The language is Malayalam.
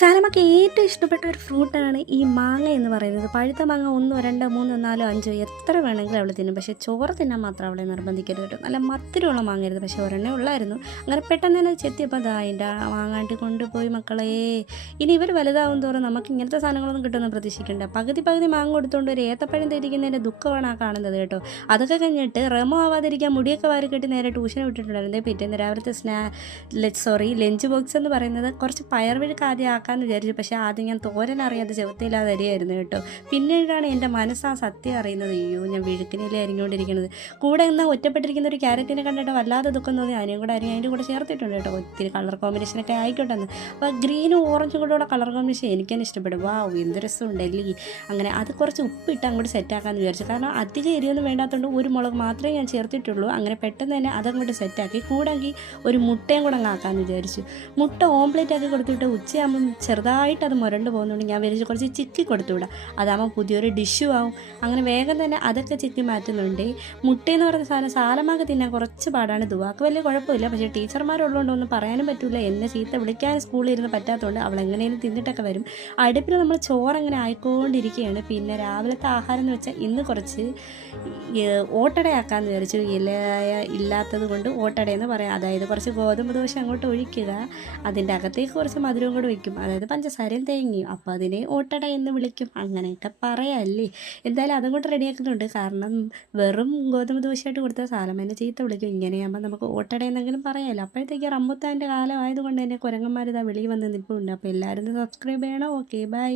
സാലമ്മക്ക് ഏറ്റവും ഇഷ്ടപ്പെട്ട ഒരു ഫ്രൂട്ടാണ് ഈ മാങ്ങ എന്ന് പറയുന്നത്. പഴുത്ത മാങ്ങ 1, 2, 3, 4, 5 എത്ര വേണമെങ്കിലും അവൾ തിന്നും. പക്ഷേ ചോറ് തിന്നാൻ മാത്രം അവളെ നിർബന്ധിക്കരുത് കേട്ടോ. നല്ല മധുരമുള്ള മാങ്ങയായിരുന്നു, പക്ഷേ ഒരെണ്ണേ ഉള്ളായിരുന്നു. അങ്ങനെ പെട്ടെന്ന് തന്നെ ചെത്തിയപ്പോൾ അതാ അതിൻ്റെ മാങ്ങാണ്ടി കൊണ്ടുപോയി മക്കളെ. ഇനി ഇവർ വലുതാവും തോറും നമുക്ക് ഇങ്ങനത്തെ സാധനങ്ങളൊന്നും കിട്ടുമെന്ന് പ്രതീക്ഷിക്കേണ്ട. പകുതി മാങ്ങ കൊടുത്തുകൊണ്ട് ഒരു ഏത്തപ്പഴം തിരിക്കുന്നതിൻ്റെ ദുഃഖമാണ് ആ കാണുന്നത് കേട്ടോ. അതൊക്കെ കഴിഞ്ഞിട്ട് റെമോ ആവാതിരിക്കാൻ മുടിയൊക്കെ വാരി കെട്ടി നേരെ ട്യൂഷന് വിട്ടിട്ടുണ്ടായിരുന്നു. പിറ്റേന്ന് രാവിലത്തെ ലഞ്ച് ബോക്സ് എന്ന് പറയുന്നത് കുറച്ച് പയർവിഴുക്ക് ആദ്യം ആക്കാമെന്ന് വിചാരിച്ചു. പക്ഷേ ആദ്യം ഞാൻ തോരൻ അറിയാതെ ചെവത്തില്ലാതെ അരിയായിരുന്നു കേട്ടോ. പിന്നീടാണ് എൻ്റെ മനസ്സാ സത്യം അറിയുന്നത്. അയ്യോ, ഞാൻ വിഴുക്കിനിലെ അരിഞ്ഞുകൊണ്ടിരിക്കുന്നത്. കൂടെ എന്നാൽ ഒറ്റപ്പെട്ടിരിക്കുന്ന ഒരു ക്യാരറ്റിനെ കണ്ടിട്ട് വല്ലാതെ ദുഃഖം തോന്നി. അതിനെയും കൂടെ അതിൻ്റെ കൂടെ ചേർത്തിട്ടുണ്ട് കേട്ടോ. ഒത്തിരി കളർ കോമ്പിനേഷനൊക്കെ ആയിക്കോട്ടെ എന്ന്. അപ്പോൾ ഗ്രീനും ഓറഞ്ചും കൂടെ കളർ കോമ്പിനേഷൻ എനിക്കെന്നെ ഇഷ്ടപ്പെടും. എന്ത് രസമുണ്ടല്ലേ. അങ്ങനെ അത് കുറച്ച് ഉപ്പിട്ട് അങ്ങോട്ട് സെറ്റാക്കാമെന്ന് വിചാരിച്ചു. കാരണം അധികം എരിയൊന്നും വേണ്ടാത്തതുകൊണ്ട് ഒരു മുളക് മാത്രമേ ഞാൻ ചേർത്തിട്ടുള്ളൂ. അങ്ങനെ പെട്ടെന്ന് തന്നെ അതങ്ങോട്ട് സെറ്റാക്കി കൂടെങ്കിൽ ഒരു മുട്ടയും കൂടെ അങ്ങ് ആക്കാമെന്ന് വിചാരിച്ചു. മുട്ട ഓംപ്ലേറ്റ് ആക്കി കൊടുത്തുവിട്ട് ഉച്ചയാകുമ്പം ചെറുതായിട്ട് അത് മുരണ്ട് പോകുന്നുണ്ട്. ഞാൻ വിചാരിച്ചു കുറച്ച് ചിക്കി കൊടുത്തുവിടാം, അതാകുമ്പോൾ പുതിയൊരു ഡിഷും ആവും. അങ്ങനെ വേഗം തന്നെ അതൊക്കെ ചിക്കി മാറ്റുന്നുണ്ട്. മുട്ടയെന്ന് പറയുന്ന സാധനം സാലമാക്ക് തിന്നാൻ കുറച്ച് പാടാണ്. ദുവാക്ക് വലിയ കുഴപ്പമില്ല, പക്ഷേ ടീച്ചർമാരുള്ളതുകൊണ്ട് ഒന്നും പറയാനും പറ്റില്ല. എന്നെ ചീത്ത വിളിക്കാൻ സ്കൂളിൽ ഇരുന്ന് പറ്റാത്തതുകൊണ്ട് അവൾ എങ്ങനെയും തിന്നിട്ടൊക്കെ വരും. അടുപ്പിൽ നമ്മൾ ചോറങ്ങനെ ആയിക്കൊണ്ടിരിക്കുകയാണ്. പിന്നെ രാവിലത്തെ ആഹാരം എന്ന് വെച്ചാൽ ഇന്ന് കുറച്ച് ഓട്ടടയാക്കാമെന്ന് വിചാരിച്ചു. ഇല്ലാത്തത് കൊണ്ട് ഓട്ടടയെന്ന് പറയാം. അതായത് കുറച്ച് ഗോതമ്പ് ദോശ അങ്ങോട്ട് ഒഴിക്കുക, അതിൻ്റെ അകത്തേക്ക് കുറച്ച് മധുരവും കൂടെ വയ്ക്കും, അതായത് പഞ്ചസാരയും തേങ്ങയും. അപ്പോൾ അതിനെ ഓട്ടട എന്ന് വിളിക്കും, അങ്ങനെയൊക്കെ പറയാമല്ലേ. എന്തായാലും അതങ്ങോട്ട് റെഡിയാക്കുന്നുണ്ട്. കാരണം വെറും ഗോതമ്പ് ദോശയായിട്ട് കൊടുത്താൽ സാലമ്മേനെ ചീത്ത വിളിക്കും. ഇങ്ങനെയാകുമ്പോൾ നമുക്ക് ഓട്ടട എന്നെങ്കിലും പറയാമല്ലോ. അപ്പോഴത്തേക്ക് റംബുട്ടാൻ്റെ കാലമായതുകൊണ്ട് തന്നെ കുരങ്ങന്മാർ ഇതാ വെളിയിൽ വന്ന് നിൽപ്പുണ്ട്. അപ്പോൾ എല്ലാവരും സബ്സ്ക്രൈബ് ചെയ്യണം. Okay, by.